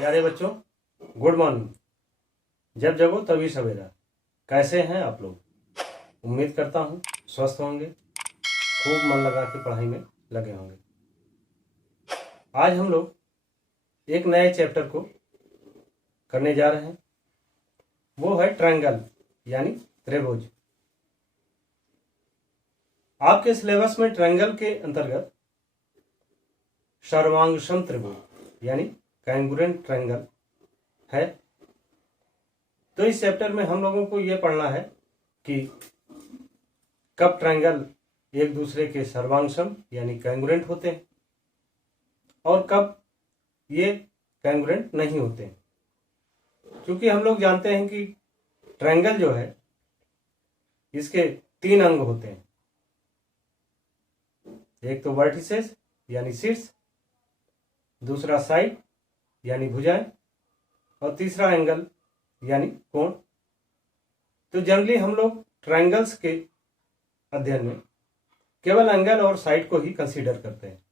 प्यारे बच्चों, good morning. जब जगो तभी सवेरा। कैसे हैं आप लोग? उम्मीद करता हूँ स्वस्थ होंगे, खूब मन लगा के पढ़ाई में लगे होंगे। आज हम लोग एक नए चैप्टर को करने जा रहे हैं। वो है ट्रायंगल यानी त्रिभुज। आपके सिलेबस में ट्रायंगल के अंतर्गत सर्वांगसम त्रिभुज यानी कांग्रुएंट ट्रायंगल है। तो इस चैप्टर में हम लोगों को यह पढ़ना है कि कब ट्रायंगल एक दूसरे के सर्वांगसम यानी कांग्रुएंट होते हैं और कब ये कांग्रुएंट नहीं होते हैं। क्योंकि हम लोग जानते हैं कि ट्रायंगल जो है इसके 3 अंग होते हैं। एक तो वर्टिसेस यानी शीर्ष, दूसरा साइड यानी भुजाएं और तीसरा एंगल यानी कोण। तो जनरली हम लोग ट्रायंगल्स के अध्ययन में केवल एंगल और साइड को ही कंसीडर करते हैं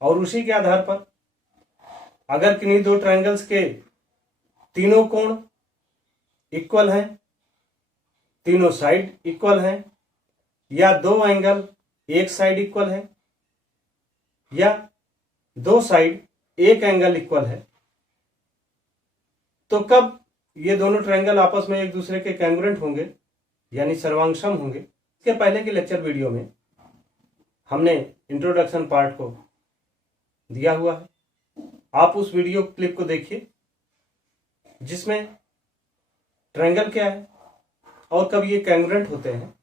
और उसी के आधार पर अगर किन्हीं दो ट्रायंगल्स के तीनों कोण इक्वल हैं, तीनों साइड इक्वल हैं, या दो एंगल एक साइड इक्वल है, या दो साइड एक एंगल इक्वल है, तो कब ये दोनों ट्रायंगल आपस में एक दूसरे के कांग्रुएंट होंगे यानी सर्वांगसम होंगे। इसके पहले के लेक्चर वीडियो में हमने इंट्रोडक्शन पार्ट को दिया हुआ है। आप उस वीडियो क्लिप को देखिए जिसमें ट्रायंगल क्या है और कब ये कांग्रुएंट होते हैं,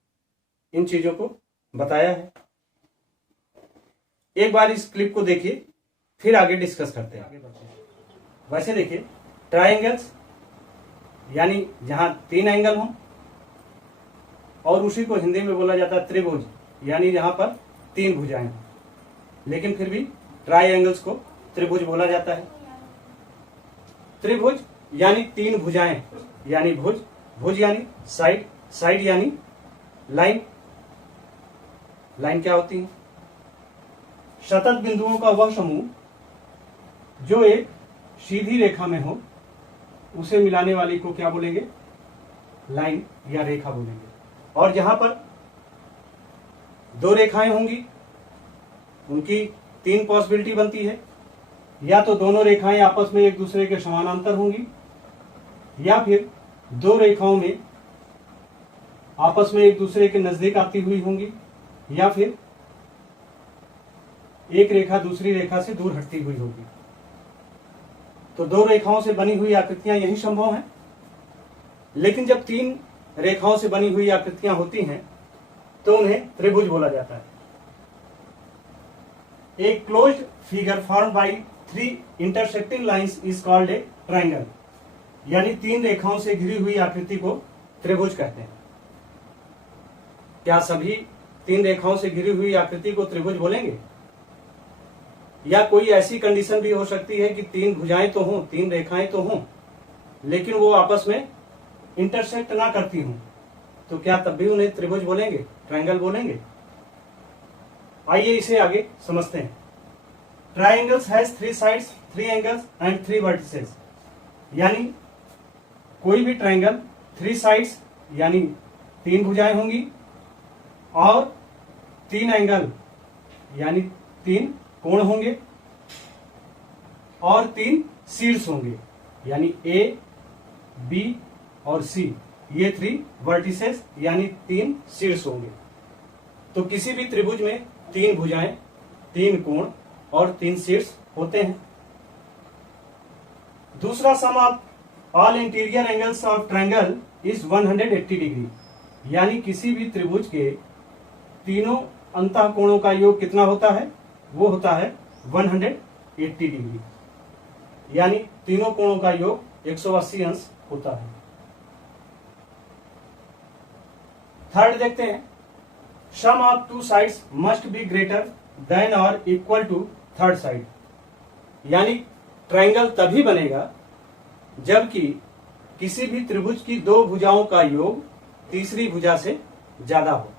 इन चीजों को बताया है। एक बार इस क्लिप को देखिए, फिर आगे डिस्कस करते हैं। वैसे देखिए, ट्रायंगल्स यानी जहां 3 एंगल हों, और उसी को हिंदी में बोला जाता है त्रिभुज यानी जहां पर 3 भुजाएं हों, लेकिन फिर भी ट्रायंगल्स को त्रिभुज बोला जाता है। त्रिभुज यानी 3 भुजाएं यानी भुज, भुज यानी साइड, साइड यानी लाइन। लाइन क्या होती है? सतत बिंदुओं का वह समूह जो एक सीधी रेखा में हो, उसे मिलाने वाली को क्या बोलेंगे? लाइन या रेखा बोलेंगे। और जहां पर 2 रेखाएं होंगी, उनकी 3 पॉसिबिलिटी बनती है। या तो दोनों रेखाएं आपस में एक दूसरे के समानांतर होंगी, या फिर 2 रेखाओं में आपस में एक दूसरे के नजदीक आती हुई होंगी, या फिर एक रेखा दूसरी रेखा से दूर हटती हुई होगी। तो 2 रेखाओं से बनी हुई आकृतियां यही संभव हैं। लेकिन जब 3 रेखाओं से बनी हुई आकृतियां होती हैं तो उन्हें त्रिभुज बोला जाता है। A closed figure formed by 3 intersecting lines is called a triangle, यानी 3 रेखाओं से घिरी हुई आकृति को त्रिभुज कहते हैं। क्या सभी 3 रेखाओं से घिरी हुई आकृति को त्रिभुज बोलेंगे? या कोई ऐसी कंडीशन भी हो सकती है कि 3 भुजाएं तो हों, 3 रेखाएं तो हों, लेकिन वो आपस में इंटरसेक्ट ना करती हों, तो क्या तब भी उन्हें त्रिभुज बोलेंगे, ट्रायंगल बोलेंगे? आइए इसे आगे समझते हैं। Triangles has 3 sides, 3 angles and 3 vertices, यानी कोई भी ट्रायंगल 3 साइड्स यानी 3 भुजाएं होंगी, और 3 एंगल यानी 3 कोण होंगे, और 3 शीर्ष होंगे यानी ए, बी और सी। ये 3 वर्टिसेस यानी 3 शीर्ष होंगे। तो किसी भी त्रिभुज में 3 भुजाएं, 3 कोण और 3 शीर्ष होते हैं। दूसरा sum of all interior angles of triangle is 180 degree, यानी किसी भी त्रिभुज के तीनों अंतः कोणों का योग कितना होता है? वो होता है 180 डिग्री, यानी तीनों कोणों का योग 180 अंश होता है। थर्ड देखते हैं, sum of 2 sides must be greater than और इक्वल टू थर्ड साइड, यानी ट्रायंगल तभी बनेगा जबकि किसी भी त्रिभुज की 2 भुजाओं का योग तीसरी भुजा से ज्यादा हो।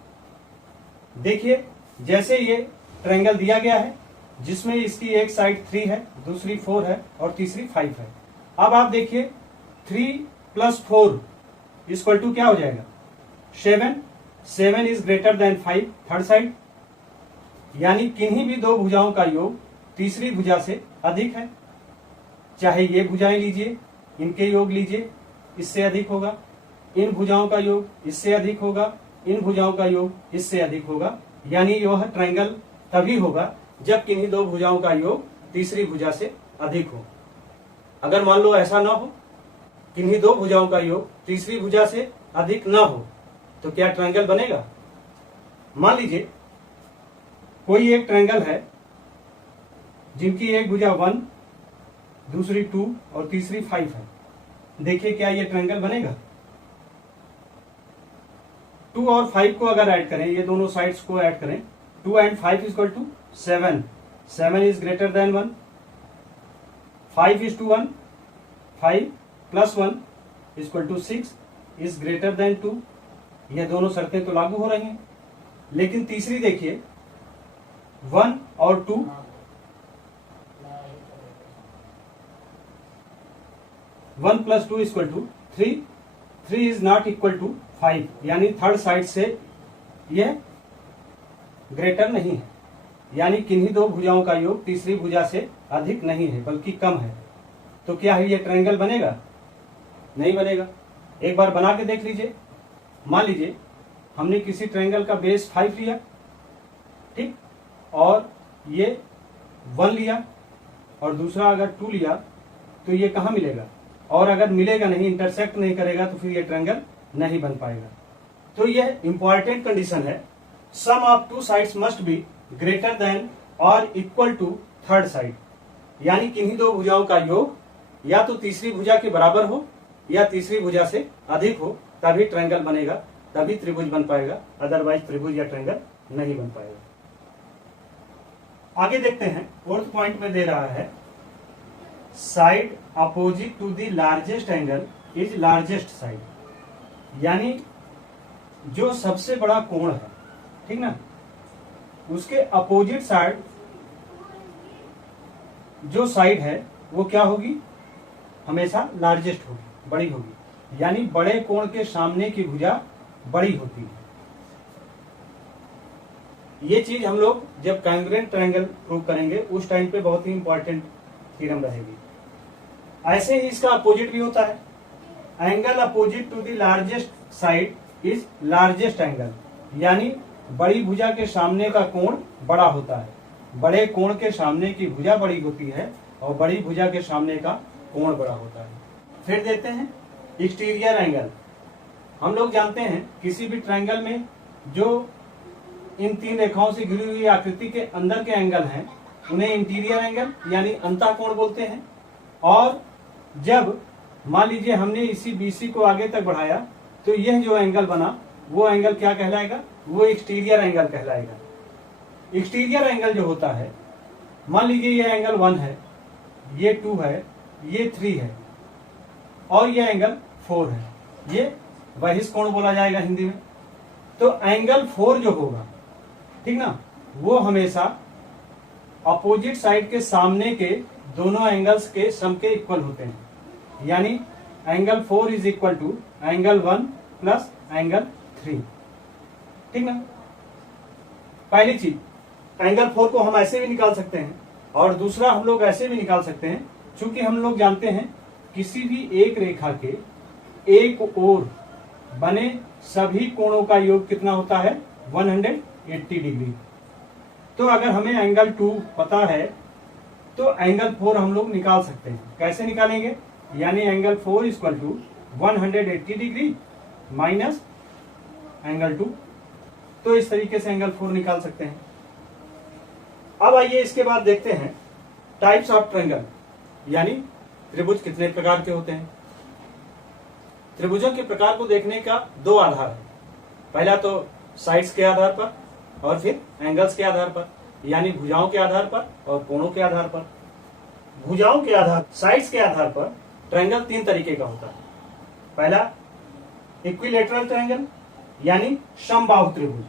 देखिए, जैसे ये ट्रायंगल दिया गया है, जिसमें इसकी एक साइड 3 है, दूसरी 4 है और तीसरी 5 है। अब आप देखिए 3 + 4 = क्या हो जाएगा? 7। 7 is greater than 5 third side, यानी किन्हीं भी दो भुजाओं का योग तीसरी भुजा से अधिक है। चाहे ये भुजाएं लीजिए, इनके योग लीजिए, इससे अधिक होगा। इन भुजाओं का योग इससे अधिक होगा, इन भुजाओं का योग इससे अधिक होगा। यानी यह ट्रायंगल तभी होगा जब किन्हीं दो भुजाओं का योग तीसरी भुजा से अधिक हो। अगर मान लो ऐसा ना हो, किन्हीं दो भुजाओं का योग तीसरी भुजा से अधिक ना हो, तो क्या ट्रायंगल बनेगा? मान लीजिए कोई एक ट्रायंगल है जिनकी एक भुजा 1, दूसरी 2 और तीसरी 5 है। देखिए क्या ये ट्रायंगल बनेगा? 2 और 5 को अगर ऐड करें, ये दोनों साइड्स को ऐड करें, 2 and 5 = 7। 7 is greater than 1। 5 is to 1। 5 + 1 = 6 is greater than 2। ये दोनों शर्तें तो लागू हो रही हैं। लेकिन तीसरी देखिए 1 और 2, 1 + 2 = 3। 3 इज नॉट इक्वल टू 5, यानी थर्ड साइड से यह ग्रेटर नहीं है, यानी किन्हीं दो भुजाओं का योग तीसरी भुजा से अधिक नहीं है बल्कि कम है। तो क्या है, ये ट्रायंगल बनेगा? नहीं बनेगा। एक बार बना के देख लीजिए। मान लीजिए हमने किसी ट्रायंगल का बेस 5 लिया, ठीक, और ये 1 लिया और दूसरा अगर 2 लिया, तो ये कहाँ मिलेगा? और अगर मिलेगा नहीं, इंटरसेक्ट नहीं करेगा, तो फिर ये ट्रायंगल नहीं बन पाएगा। तो यह इंपॉर्टेंट कंडीशन है, sum of 2 sides must be greater than और इक्वल टू थर्ड साइड, यानी किन्हीं दो भुजाओं का योग या तो तीसरी भुजा के बराबर हो या तीसरी भुजा से अधिक हो, तभी ट्रायंगल बनेगा, तभी त्रिभुज बन पाएगा, अदरवाइज त्रिभुज या ट्रायंगल नहीं बन पाएगा। आगे देखते हैं, 4th पॉइंट में दे रहा है side opposite to the largest angle is largest side, यानी जो सबसे बड़ा कोण है, ठीक ना, उसके अपोजिट साइड जो साइड है वो क्या होगी? हमेशा लार्जेस्ट होगी, बड़ी होगी, यानी बड़े कोण के सामने की भुजा बड़ी होती है। ये चीज हम लोग जब कांग्रुएंट ट्रायंगल प्रूव करेंगे उस टाइम पे बहुत ही इंपॉर्टेंट थ्योरम रहेगी। ऐसे ही इसका अपोजिट भी होता है, angle opposite to the largest side is largest angle, यानी बड़ी भुजा के सामने का कोण बड़ा होता है, बड़े कोण के सामने की भुजा बड़ी होती है और बड़ी भुजा के सामने का कोण बड़ा होता है। फिर देखते हैं एक्सटीरियर एंगल। हम लोग जानते हैं किसी भी ट्रायंगल में जो इन 3 रेखाओं से घिरी हुई आकृति के अंदर के एंगल हैं उन्हें इंटीरियर एंगल यानी अंतःकोण बोलते हैं। और जब मान लीजिए हमने इसी बीसी को आगे तक बढ़ाया तो यह जो एंगल बना वो एंगल क्या कहलाएगा? वो एक्सटीरियर एंगल कहलाएगा। एक्सटीरियर एंगल जो होता है, मान लीजिए ये एंगल 1 है, ये 2 है, ये 3 है और ये एंगल 4 है, ये बहिष्ठ कोण बोला जाएगा हिंदी में। तो एंगल 4 जो होगा, ठीक ना, वो हमेशा अपोजिट साइड के सामने के दोनों एंगल्स के सम के इक्वल होते हैं, यानी angle 4 is equal to angle 1 plus angle 3, ठीक ना। पहली चीज, एंगल 4 को हम ऐसे भी निकाल सकते हैं और दूसरा हम लोग ऐसे भी निकाल सकते हैं, क्योंकि हम लोग जानते हैं किसी भी एक रेखा के एक ओर बने सभी कोणों का योग कितना होता है? 180 डिग्री। तो अगर हमें एंगल 2 पता है तो एंगल 4 हम लोग निकाल सकते हैं। कैसे निकालेंगे? यानी angle 4 equal to 180 degree minus angle 2। तो इस तरीके से एंगल 4 निकाल सकते हैं। अब आइए इसके बाद देखते हैं टाइप्स ऑफ ट्रायंगल, यानी त्रिभुज कितने प्रकार के होते हैं। त्रिभुजों के प्रकार को देखने का 2 आधार है, पहला तो साइड्स के आधार पर और फिर एंगल्स के आधार पर, यानी भुजाओं के आधार पर और कोणों के आधार पर। भुजाओं के आधार, साइड्स के आधार पर ट्रायंगल 3 तरीके का होता है। पहला इक्विलेटरल ट्रायंगल, यानी समबाहु त्रिभुज।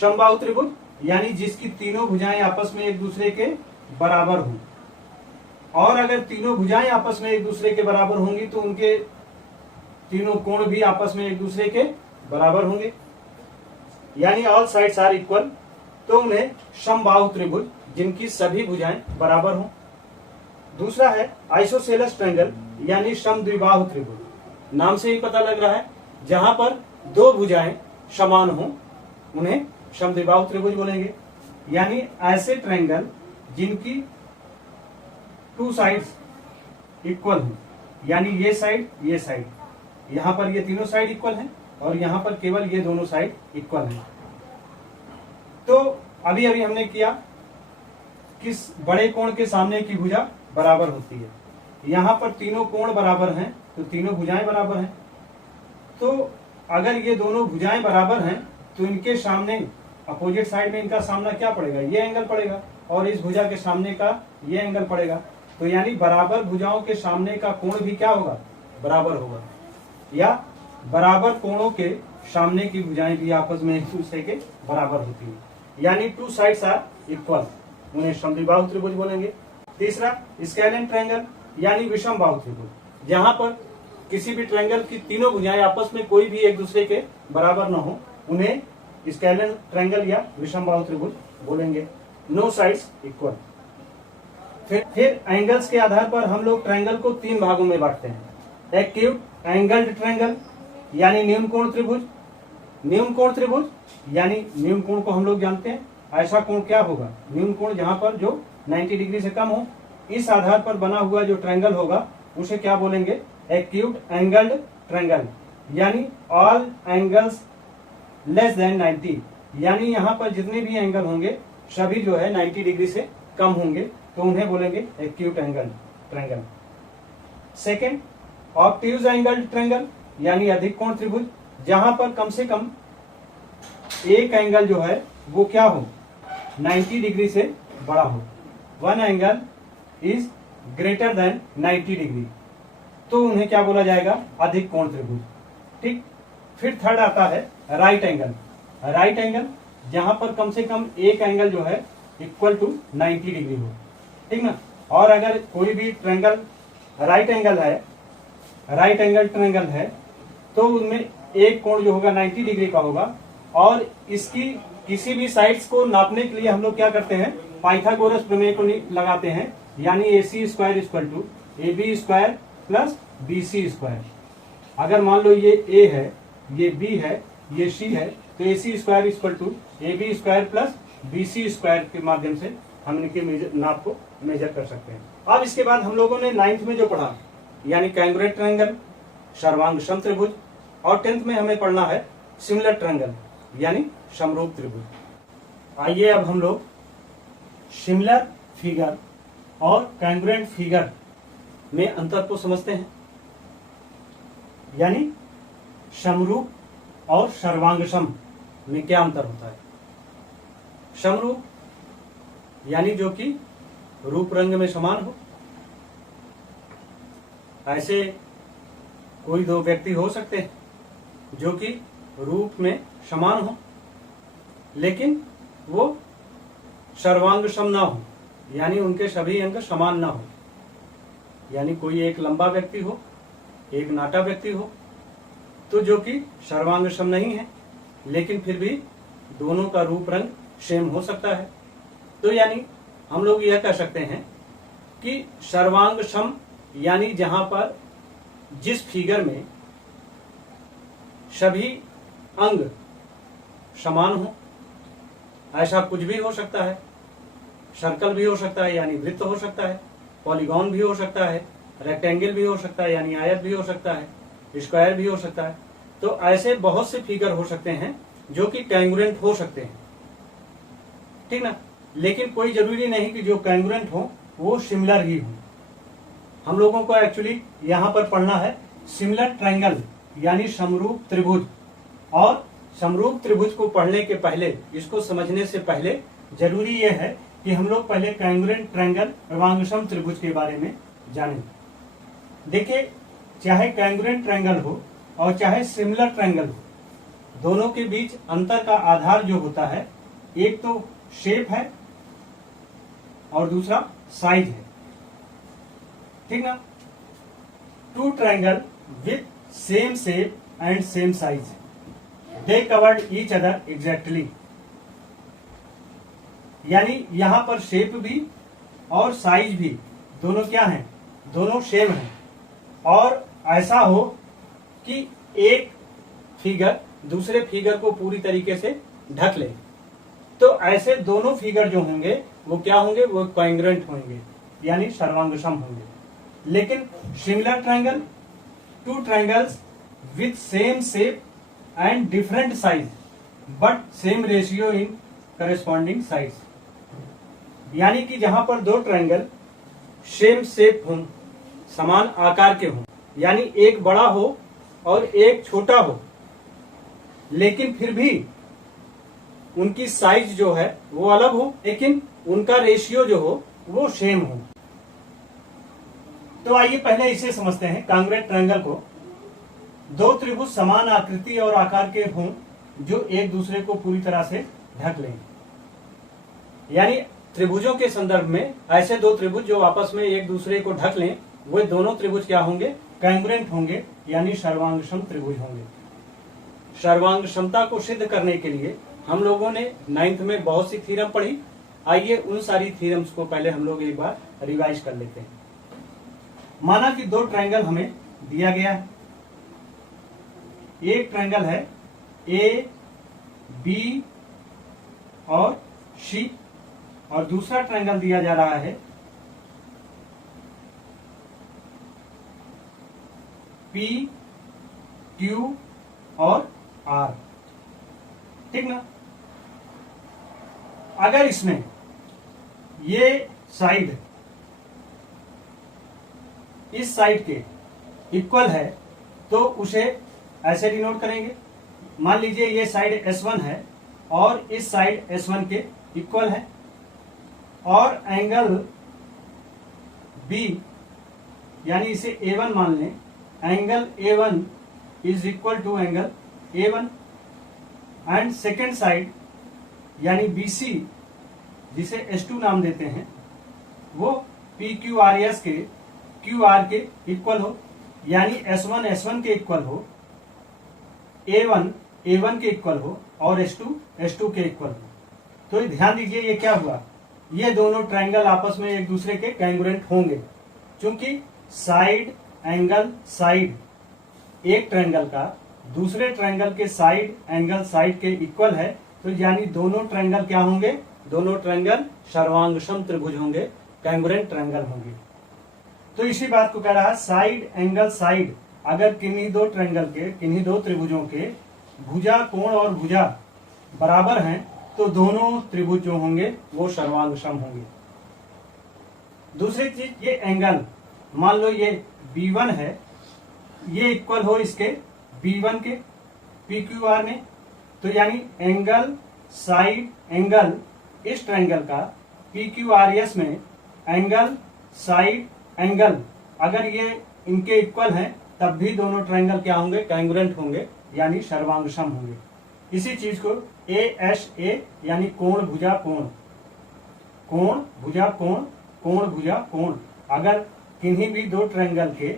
समबाहु त्रिभुज यानी जिसकी तीनों भुजाएं आपस में एक दूसरे के बराबर हों, और अगर तीनों भुजाएं आपस में एक दूसरे के बराबर होंगी तो उनके तीनों कोण भी आपस में एक दूसरे के बराबर होंगे, यानी ऑल साइड्स आर इक्वल, तो उन्हें समबाहु त्रिभुज जिनकी सभी भुजाएं बराबर हों। दूसरा है आइसोसेलेस ट्रायंगल यानी समद्विबाहु त्रिभुज, नाम से ही पता लग रहा है जहां पर दो भुजाएं समान हों उन्हें समद्विबाहु त्रिभुज बोलेंगे, यानी ऐसे ट्रायंगल जिनकी टू साइड्स इक्वल हो, यानी ये साइड यहां पर ये तीनों साइड इक्वल हैं और यहां पर केवल ये दोनों साइड इक्वल हैं। तो अभी अभी हमने किया किस बड़े कोण के सामने की भुजा बराबर होती है, यहां पर तीनों कोण बराबर हैं तो तीनों भुजाएं बराबर हैं। तो अगर ये दोनों भुजाएं बराबर हैं तो इनके सामने अपोजिट साइड में इनका सामना क्या पड़ेगा, ये एंगल पड़ेगा, और इस भुजा के सामने का ये एंगल पड़ेगा। तो यानी बराबर भुजाओं के सामने का कोण भी क्या होगा, बराबर होगा, या बराबर कोणों के सामने की भुजाएं भी आपस में एक दूसरे के बराबर होती है, यानी टू साइड्स आर इक्वल, उन्हें समद्विबाहु त्रिभुज बोलेंगे। तीसरा स्केलिन ट्रायंगल यानी विषम बाहु त्रिभुज, जहां पर किसी भी ट्रायंगल की तीनों भुजाएं आपस में कोई भी एक दूसरे के बराबर न हो उन्हें स्केलिन ट्रायंगल या विषम बाहु त्रिभुज बोलेंगे, नो साइड्स इक्वल। फिर एंगल्स के आधार पर हम लोग ट्रायंगल को तीन भागों में बांटते हैं। एक्यूट एंगल्ड ट्रायंगल यानी न्यून कोण त्रिभुज, न्यून कोण त्रिभुज यानी न्यून कोण को हम लोग जानते हैं, ऐसा कोण क्या होगा, न्यून कोण जहां पर जो 90 डिग्री से कम हो, इस आधार पर बना हुआ जो ट्रायंगल होगा उसे क्या बोलेंगे, एक्यूट एंगल्ड ट्रायंगल, यानी ऑल एंगल्स लेस देन 90, यानी यहाँ पर जितने भी एंगल होंगे सभी जो है 90 डिग्री से कम होंगे, तो उन्हें बोलेंगे acute angle triangle. Second obtuse angled triangle यानी अधिक कोण त्रिभुज, जहां पर कम से कम एक एंगल जो है वो क्या हो, 90 डिग्री से बड़ा हो, one angle is greater than 90 degree, तो उन्हें क्या बोला जाएगा, अधिक कोण त्रिभुज। ठीक। फिर थर्ड आता है राइट एंगल, राइट एंगल जहां पर कम से कम एक एंगल जो है इक्वल टू 90 डिग्री हो, ठीक ना। और अगर कोई भी ट्रायंगल राइट एंगल है, राइट एंगल ट्रायंगल है, तो उनमें एक कोण जो होगा 90 डिग्री का होगा, और इसकी किसी भी साइड्स को नापने के लिए हम लोग क्या करते हैं, पाइथागोरस प्रमेय को लगाते हैं, यानी AC square equal to AB square plus BC square. अगर मान लो ये A है, ये B है, ये C है, तो AC square equal to AB square plus BC square के माध्यम से हम इनके नाप को मेजर कर सकते हैं। अब इसके बाद हम लोगों ने 9th में जो पढ़ा यानी कांग्रुएंट ट्रायंगल, सर्वांग सम त्रिभुज, और 10th में हमें पढ़ना है सिमिलर ट्रायंगल यानी समरूप त्रिभुज। आइए अब हम लोग सिमिलर फिगर और कांग्रुएंट फिगर में अंतर को समझते हैं, यानी समरूप और सर्वांगसम में क्या अंतर होता है। समरूप यानी जो कि रूप रंग में समान हो, ऐसे कोई दो व्यक्ति हो सकते हैं जो कि रूप में समान हो लेकिन वो सर्वांगसम ना हो, यानी उनके सभी अंग समान ना हो, यानी कोई एक लंबा व्यक्ति हो, एक नाटा व्यक्ति हो, तो जो कि सर्वांगसम नहीं है लेकिन फिर भी दोनों का रूप रंग सेम हो सकता है। तो यानी हम लोग यह कह सकते हैं कि सर्वांगसम यानी जहां पर जिस फिगर में सभी अंग समान हो, ऐसा कुछ भी हो सकता है, सर्कल भी हो सकता है यानी वृत्त हो सकता है, पॉलीगॉन भी हो सकता है, रेक्टेंगल भी हो सकता है यानी आयत भी हो सकता है, स्क्वायर भी हो सकता है। तो ऐसे बहुत से फिगर हो सकते हैं जो कि कांग्रुएंट हो सकते हैं, ठीक ना। लेकिन कोई जरूरी नहीं कि जो कांग्रुएंट हो वो सिमिलर ही हो। हम लोगों को एक्चुअली यहाँ पर पढ़ना है सिमिलर ट्रायंगल यानी समरूप त्रिभुज, और समरूप त्रिभुज को पढ़ने के पहले, इसको समझने से पहले जरूरी यह है कि हम लोग पहले कांग्रुएंट ट्रायंगल सर्वांगसम त्रिभुज के बारे में जानें। देखिए, चाहे कांग्रुएंट ट्रायंगल हो और चाहे सिमिलर ट्रायंगल हो, दोनों के बीच अंतर का आधार जो होता है एक तो शेप है और दूसरा साइज है, ठीक ना। Two triangle with same shape and same size, they covered each other exactly. यानी यहां पर शेप भी और साइज भी दोनों क्या हैं, दोनों सेम हैं। और ऐसा हो कि एक फिगर दूसरे फिगर को पूरी तरीके से ढक ले, तो ऐसे दोनों फिगर जो होंगे वो क्या होंगे, वो कॉन्ग्रुएंट होंगे, यानी सर्वांगसम होंगे। लेकिन similar triangle, two triangles with same shape and different size but same ratio in corresponding size. यानी कि जहां पर दो ट्रायंगल सेम शेप हों, समान आकार के हों, यानी एक बड़ा हो और एक छोटा हो, लेकिन फिर भी उनकी साइज जो है वो अलग हो, लेकिन उनका रेशियो जो हो वो सेम हो। तो आइए पहले इसे समझते हैं। कॉन्ग्रुएंट ट्रायंगल को, दो त्रिभुज समान आकृति और आकार के हों जो एक दूसरे को पूरी तरह से ढक लें। यानी त्रिभुजों के संदर्भ में ऐसे दो त्रिभुज जो आपस में एक दूसरे को ढक लें, वे दोनों त्रिभुज क्या होंगे, कॉन्ग्रुएंट होंगे, यानी सर्वांगसम त्रिभुज होंगे। सर्वांगसमता को सिद्ध करने के लिए हम लोगों ने 9th में बहुत सी थ्योरम पढ़ी। आइए उन सारी थ्योरम्स को पहले हम लोग एक बार रिवाइज कर लेते हैं। माना कि दो ट्रायंगल हमें दिया गया है। एक ट्रायंगल है ए, बी और सी, और दूसरा ट्रायंगल दिया जा रहा है पी, क्यू और आर, ठीक ना। अगर इसमें ये साइड इस साइड के इक्वल है तो उसे ऐसे डिनोट करेंगे। मान लीजिए ये साइड S1 है और इस साइड S1 के इक्वल है, और एंगल B यानी इसे A1 मान लें, angle A1 is equal to angle A1, and second side यानी BC जिसे S2 नाम देते हैं वो PQRS के QR के इक्वल हो, यानी S1 S1 के इक्वल हो, A1 A1 के इक्वल हो और S2 S2 के इक्वल हो। तो ध्यान दीजिए ये क्या हुआ, ये दोनों ट्रायंगल आपस में एक दूसरे के कॉन्ग्रुएंट होंगे। क्योंकि साइड एंगल साइड एक ट्रायंगल का दूसरे ट्रायंगल के साइड एंगल साइड के इक्वल है, तो यानी दोनों ट्रायंगल क्या होंगे, दोनों ट्रायंगल सर्वांगसम त्रिभुज होंगे, कॉन्ग्रुएंट ट्रायंगल होंगे। तो इसी बात को कह रहा है साइड एंगल साइड, अगर किन्हीं दो ट्रायंगल के, किन्हीं दो त्रिभुजों के भुजा कोण और भुजा बराबर हैं तो दोनों त्रिभुज जो होंगे वो सर्वांगसम होंगे। दूसरी चीज, ये एंगल, मान लो ये B1 है, ये इक्वल हो इसके B1 के PQR में, तो यानी एंगल साइड एंगल इस ट्रायंगल का PQRS में एंगल साइड एंगल अगर ये इनके इक्वल हैं तब भी दोनों ट्रायंगल क्या होंगे, कॉन्ग्रुएंट होंगे, यानी सर्वांगसम होंगे। इसी चीज को ASA यानी कोण भुजा कोण, कोण भुजा कोण, कोण भुजा कोण, अगर किन्हीं भी दो ट्रायंगल के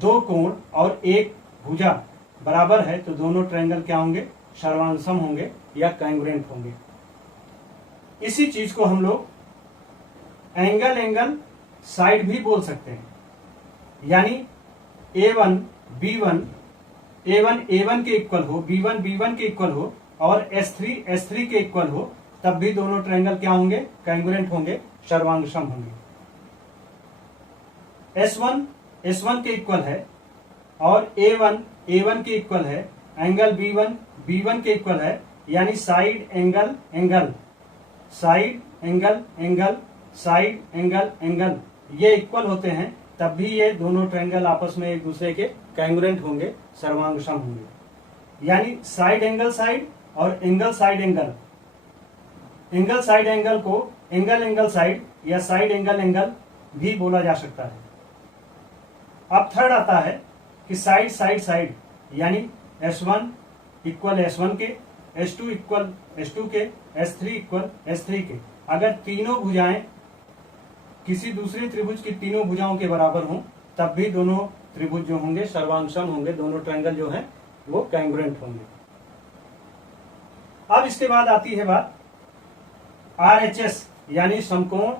दो कोण और एक भुजा बराबर है तो दोनों ट्रायंगल क्या होंगे, सर्वांगसम होंगे या कॉन्ग्रुएंट होंगे। इसी चीज को हम लोग एंगल एंगल साइड भी बोल सकते हैं, यानी A1 B1 A1 A1 के इक्वल हो, B1 B1 के इक्वल हो और S3 S3 के इक्वल हो, तब भी दोनों ट्रायंगल क्या होंगे, कॉन्ग्रुएंट होंगे, सर्वांगसम होंगे। S1 S1 के इक्वल है और A1 A1 के इक्वल है, एंगल B1 B1 के इक्वल है, यानी side angle angle side angle angle side angle angle ये इक्वल होते हैं, तब भी ये दोनों ट्रायंगल आपस में एक दूसरे के कॉन्ग्रुएंट होंगे, सर्वांगसम होंगे। यानी साइड एंगल साइड और angle side angle, angle side angle को एंगल एंगल साइड या साइड एंगल एंगल भी बोला जा सकता है। अब थर्ड आता है कि साइड साइड साइड, यानी S1 इक्वल S1 के S2 इक्वल S2 के, S3 इक्वल S3 के। अगर तीनों भुजाएं किसी दूसरे त्रिभुज की तीनों भुजाओं के बराबर हों तब भी दोनों त्रिभुज जो होंगे सर्वांगसम होंगे, दोनों ट्रायंगल जो हैं वो कांग्रुएंट होंगे। अब इसके बाद आती है बात RHS यानी समकोण,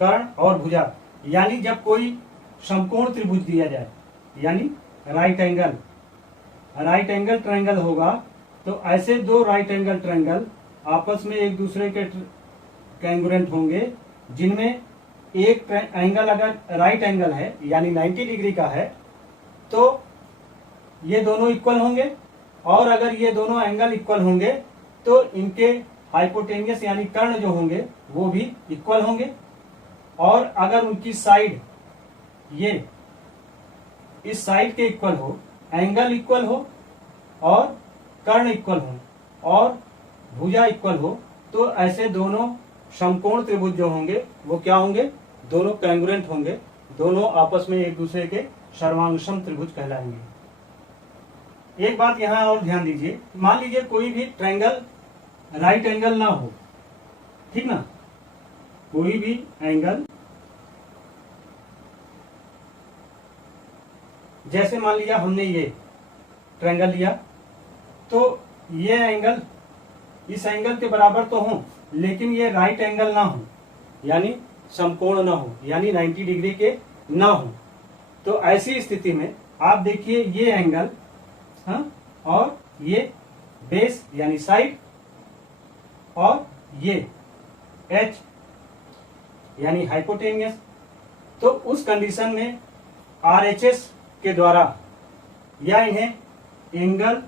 कर्ण और भुजा। यानी जब कोई समकोण त्रिभुज दिया जाए यानी राइट एंगल ट्रायंगल होगा तो ऐसे दो राइट एंगल ट्रायंगल आपस में एक दूसरे के कांग्रुएंट होंगे, जिनमें एक एंगल अगर राइट एंगल है यानी 90 डिग्री का है तो ये दोनों इक्वल होंगे, और अगर ये दोनों एंगल इक्वल होंगे तो इनके हाइपोटेनियस यानी कर्ण जो होंगे वो भी इक्वल होंगे। और अगर उनकी साइड ये इस साइड के इक्वल हो, एंगल इक्वल हो और कर्ण इक्वल हो और भुजा इक्वल हो, तो ऐसे दोनों समकोण त्रिभुज जो होंगे वो क्या होंगे, दोनों कांग्रुएंट होंगे, दोनों आपस में एक दूसरे के सर्वांगसम त्रिभुज कहलाएंगे। एक बात यहां और ध्यान दीजिए, मान लीजिए कोई भी ट्रायंगल राइट एंगल ना हो, ठीक ना, कोई भी एंगल, जैसे मान लिया हमने ये ट्रायंगल लिया तो ये एंगल इस एंगल के बराबर तो हो लेकिन ये राइट एंगल ना हो यानी समकोण ना हो यानी 90 डिग्री के ना हो, तो ऐसी स्थिति में आप देखिए ये एंगल, हाँ, और ये बेस यानी साइड और ये H यानी हाइपोटेनियस, तो उस कंडीशन में RHS के द्वारा या इन्हें एंगल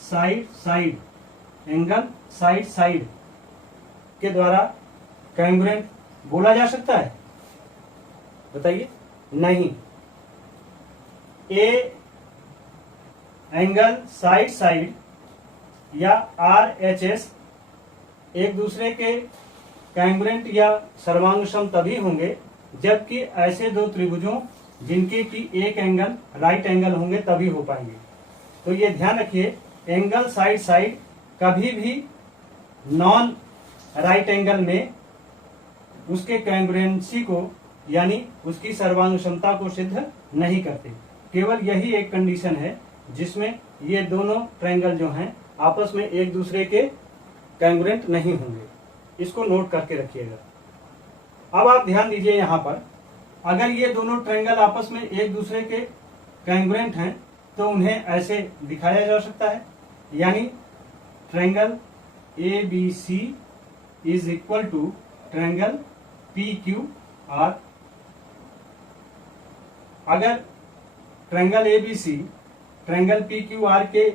साइड साइड के द्वारा कांग्रुएंट बोला जा सकता है? बताइए, नहीं। ए एंगल साइड या RHS एक दूसरे के कांग्रुएंट या सर्वांगसम तभी होंगे जबकि ऐसे दो त्रिभुजों जिनके की एक एंगल राइट एंगल होंगे तभी हो पाएंगे। तो ये ध्यान रखिए, एंगल साइड कभी भी नॉन राइट एंगल में उसके कांग्रुएंसी को यानी उसकी सर्वांगसमता को सिद्ध नहीं करते। केवल यही एक कंडीशन है जिसमें ये दोनों ट्रायंगल जो हैं आपस में एक दूसरे के कांग्रुएंट नहीं होंगे। इसको नोट करके रखिएगा। अब आप ध्यान दीजिए, यहाँ पर अगर ये दोनों ट्रायंगल आपस में एक दूसरे के कांग्रुएंट हैं तो उन्हें ऐसे दिखाया जा सकता है, यानी triangle ABC is equal to triangle PQR। अगर ट्रायंगल ABC ट्रायंगल PQR के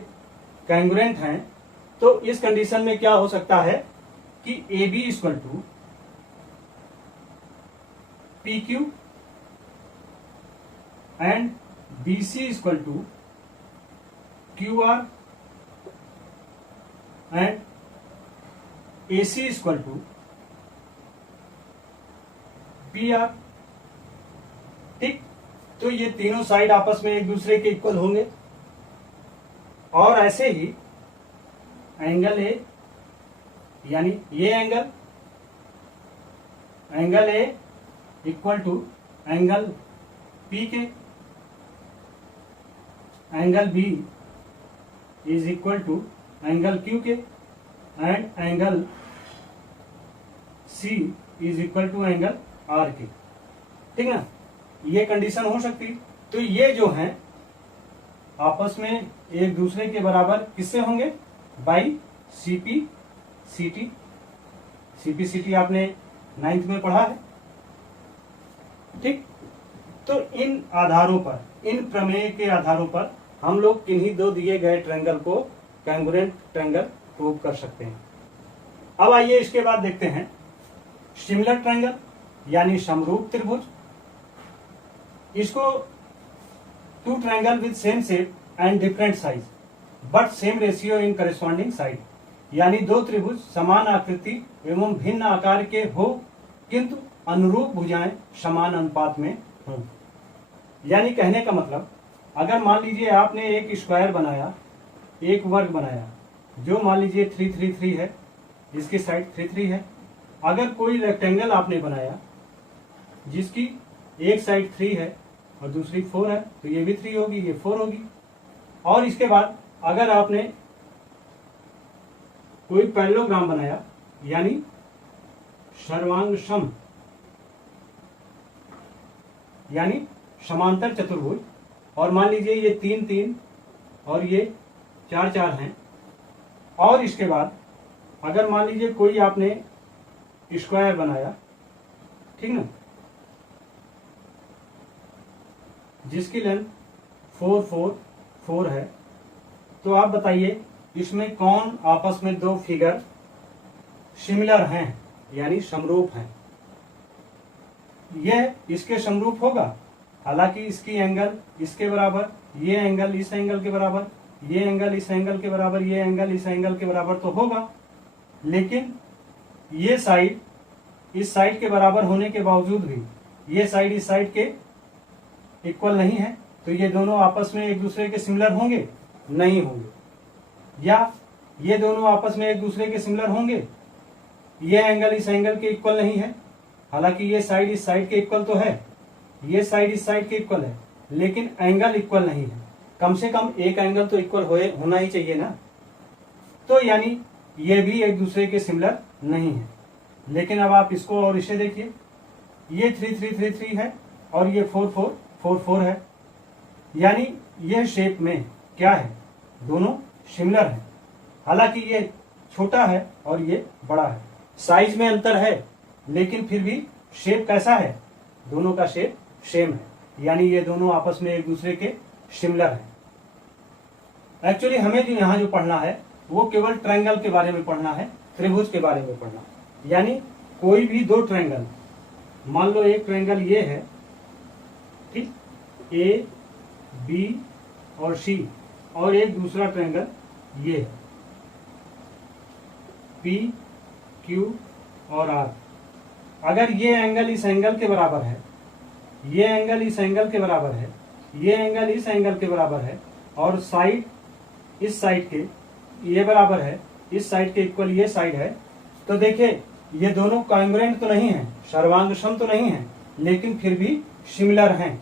कांग्रुएंट हैं तो इस कंडीशन में क्या हो सकता है कि AB equal to PQ and BC equal to QR and AC equal to PR। ठीक, तो ये तीनों साइड आपस में एक दूसरे के इक्वल होंगे। और ऐसे ही एंगल ए यानी ये angle A equal to angle P के, angle B is equal to angle Q के and angle C is equal to angle R के। ठीक ना, ये कंडीशन हो सकती। तो ये जो हैं आपस में एक दूसरे के बराबर किससे होंगे, बाई CP CT आपने 9th में पढ़ा है। ठीक, तो इन आधारों पर, इन प्रमेय के आधारों पर हम लोग किन्हीं दो दिए गए ट्रायंगल को कांग्रुएंट ट्रायंगल प्रूव कर सकते हैं। अब आइए इसके बाद देखते हैं सिमिलर ट्रायंगल यानी समरूप त्रिभुज। इसको two triangle with same shape and different size but same ratio in corresponding side, यानी दो त्रिभुज समान आकृति एवं भिन्न आकार के हो किंतु अनुरूप भुजाएं समान अनुपात में हों। यानी कहने का मतलब, अगर मान लीजिए आपने एक स्क्वायर बनाया, एक वर्ग बनाया, जो मान लीजिए 333 है, इसकी साइड 33 है। अगर कोई रेक्टेंगल आपने बनाया जिसकी एक साइड 3 है और दूसरी 4 है, तो ये भी 3 होगी, ये 4 होगी। और इसके बाद अगर आपने कोई पैरेललोग्राम बनाया यानी सर्वांग सम यानी समांतर चतुर्भुज, और मान लीजिए ये 3 3 और ये 4 4 हैं, और इसके बाद अगर मान लीजिए कोई आपने स्क्वायर बनाया, ठीक ना, जिसकी लेंथ 4 4 4 है, तो आप बताइए इसमें कौन आपस में दो फिगर सिमिलर हैं यानी समरूप हैं। यह इसके समरूप होगा, हालांकि इसकी एंगल इसके बराबर, ये एंगल इस एंगल के बराबर, ये एंगल इस एंगल के बराबर, ये एंगल इस एंगल के बराबर तो होगा, लेकिन ये साइड इस साइड के बराबर होने के बावजूद भी ये साइड इस साइड के इक्वल नहीं है, तो ये दोनों आपस में एक दूसरे के सिमिलर होंगे? नहीं होंगे। या ये दोनों आपस में एक दूसरे के सिमिलर होंगे? ये एंगल इस एंगल के इक्वल नहीं है, हालांकि ये साइड इस साइड के इक्वल तो है, ये साइड इस साइड के इक्वल है, लेकिन एंगल इक्वल नहीं है। कम से कम एक एंगल तो इक्वल होना ही चाहिए ना। तो यानी ये भी एक दूसरे के सिमिलर नहीं है। लेकिन अब आप इसको और इसे देखिए, ये 3 3 3 3 है और ये 4 4 4 4 है, यानी यह शेप में क्या है, दोनों सिमिलर है। हालांकि ये छोटा है और ये बड़ा है, साइज में अंतर है, लेकिन फिर भी शेप कैसा है, दोनों का शेप सेम है, यानी ये दोनों आपस में एक दूसरे के सिमिलर है। एक्चुअली हमें जो यहाँ जो पढ़ना है वो केवल ट्रायंगल के बारे में पढ़ना है, त्रिभुज के बारे में पढ़ना, यानी कोई भी दो ट्रायंगल, मान लो एक ट्रायंगल ये है, ठीक, ए बी और सी, और एक दूसरा ट्रायंगल ये है, पी क्यू और आर। अगर ये एंगल इस एंगल के बराबर है, ये एंगल इस एंगल के बराबर है, ये एंगल इस एंगल के बराबर है, और साइड इस साइड के ये बराबर है, इस साइड के इक्वल ये साइड है, तो देखिए ये दोनों कॉन्ग्रुएंट तो नहीं है, सर्वांगसम तो नहीं है, लेकिन फिर भी सिमिलर हैं,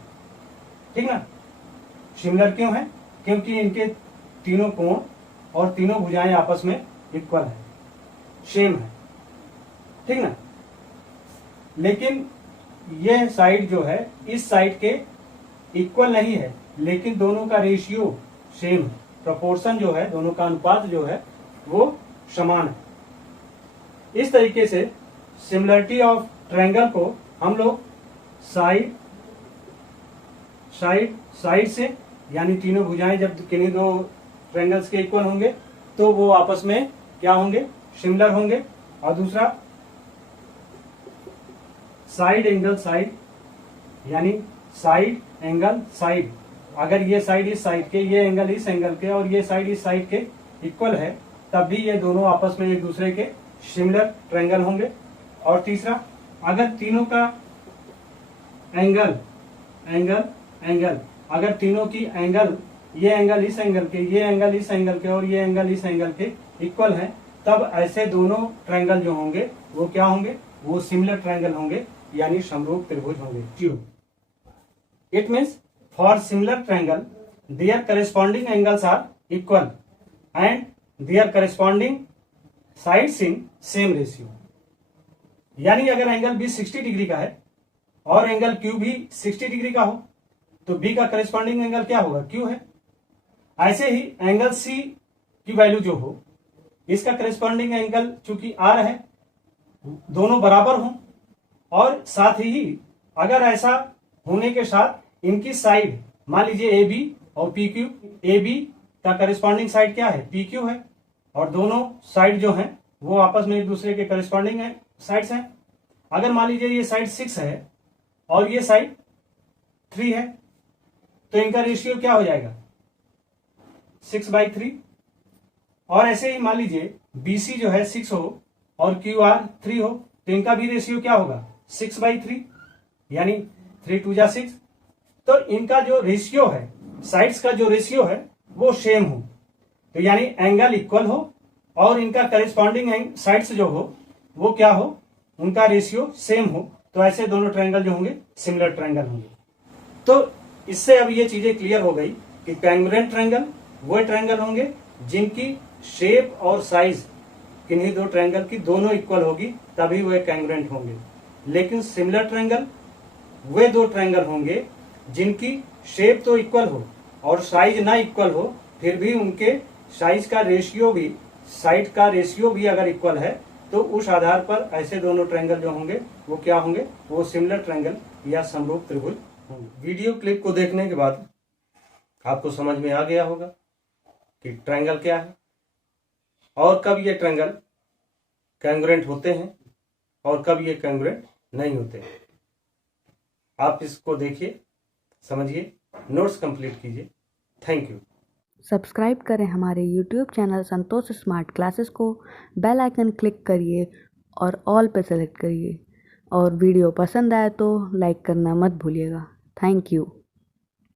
ठीक ना। सिमिलर क्यों है? क्योंकि इनके तीनों कोण और तीनों भुजाएं आपस में इक्वल है, सेम है, ठीक ना। लेकिन यह साइड जो है इस साइड के इक्वल नहीं है, लेकिन दोनों का रेशियो सेम है, प्रोपोर्शन जो है, दोनों का अनुपात जो है वो समान है। इस तरीके से सिमिलरिटी ऑफ ट्रायंगल को हम लोग साइड साइड साइड से, यानी तीनों भुजाएं जब किन्हीं दो ट्रायंगल्स के इक्वल होंगे तो वो आपस में क्या होंगे, सिमिलर होंगे। और दूसरा साइड एंगल साइड, यानी साइड एंगल साइड, अगर ये साइड इस साइड के, ये एंगल इस एंगल के और ये साइड इस साइड के इक्वल है, तब भी ये दोनों आपस में एक दूसरे के सिमिलर ट्रायंगल होंगे। और तीसरा, अगर तीनों का एंगल एंगल एंगल, अगर तीनों की एंगल, ये एंगल इस एंगल के, ये एंगल इस एंगल के और ये एंगल इस एंगल के इक्वल है, तब ऐसे दोनों ट्रायंगल जो होंगे वो क्या होंगे, वो सिमिलर ट्रायंगल होंगे, यानी समरूप त्रिभुज होंगे। It means for similar triangle their corresponding angles are equal and their corresponding sides in same ratio. यानी अगर एंगल बी 60 डिग्री का है और एंगल क्यू भी 60 डिग्री का हो, तो बी का करेस्पॉन्डिंग एंगल क्या होगा, क्यू है। ऐसे ही एंगल सी की वैल्यू जो हो, इसका करेस्पॉन्डिंग एंगल चूंकि आर है, दोनों बराबर हों, और साथ ही अगर ऐसा होने के साथ इनकी साइड, मान लीजिए ए बी और पी क्यू, ए बी का करेस्पॉन्डिंग साइड क्या है, पी क्यू है, और दोनों साइड जो हैं वो आपस में एक दूसरे के करेस्पॉन्डिंग साइड्स हैं। अगर मान लीजिए ये साइड 6 है और ये साइड 3 है, तो इनका रेशियो क्या हो जाएगा, 6/3। और ऐसे ही मान लीजिए BC जो है 6 हो और QR 3 हो, तो इनका भी रेशियो क्या होगा, 6/3, यानी 3 2 जा 6। तो इनका जो रेशियो है, साइड्स का जो रेशियो है वो सेम हो, तो यानी एंगल इक्वल हो और इनका करेस्पॉन्डिंग साइड्स जो हो वो क्या हो, उनका रेशियो सेम हो, तो ऐसे दोनों ट्रायंगल जो होंगे सिमिलर ट्रायंगल होंगे। तो इससे अब ये चीजें क्लियर हो गई कि कांग्रुएंट ट्रायंगल वो ट्रायंगल होंगे जिनकी शेप और साइज किन्हीं दो ट्रायंगल की दोनों इक्वल होगी, तभी वो कांग्रुएंट होंगे। लेकिन सिमिलर ट्रायंगल वे दो ट्रायंगल होंगे जिनकी शेप तो इक्वल हो और साइज ना इक्वल हो, फिर भी उनके साइज का रेशियो भी, साइड का रेशियो भी अगर इक्वल है, तो उस आधार पर ऐसे दोनों ट्रायंगल जो होंगे वो क्या होंगे, वो सिमिलर ट्रायंगल या समरूप त्रिभुज होंगे। वीडियो क्लिप को देखने के बाद आपको समझ में आ गया होगा कि ट्रायंगल क्या है और कब ये ट्रायंगल कांग्रुएंट होते हैं और कब ये कांग्रुएंट नहीं होते हैं। आप इसको देखिए, समझिए, नोट्स कंप्लीट कीजिए। Thank you. सब्सक्राइब करें हमारे YouTube चैनल संतोष स्मार्ट क्लासेस को, बेल आइकन क्लिक करिए और ऑल पे सेलेक्ट करिए, और वीडियो पसंद आए तो लाइक करना मत भूलिएगा। Thank you.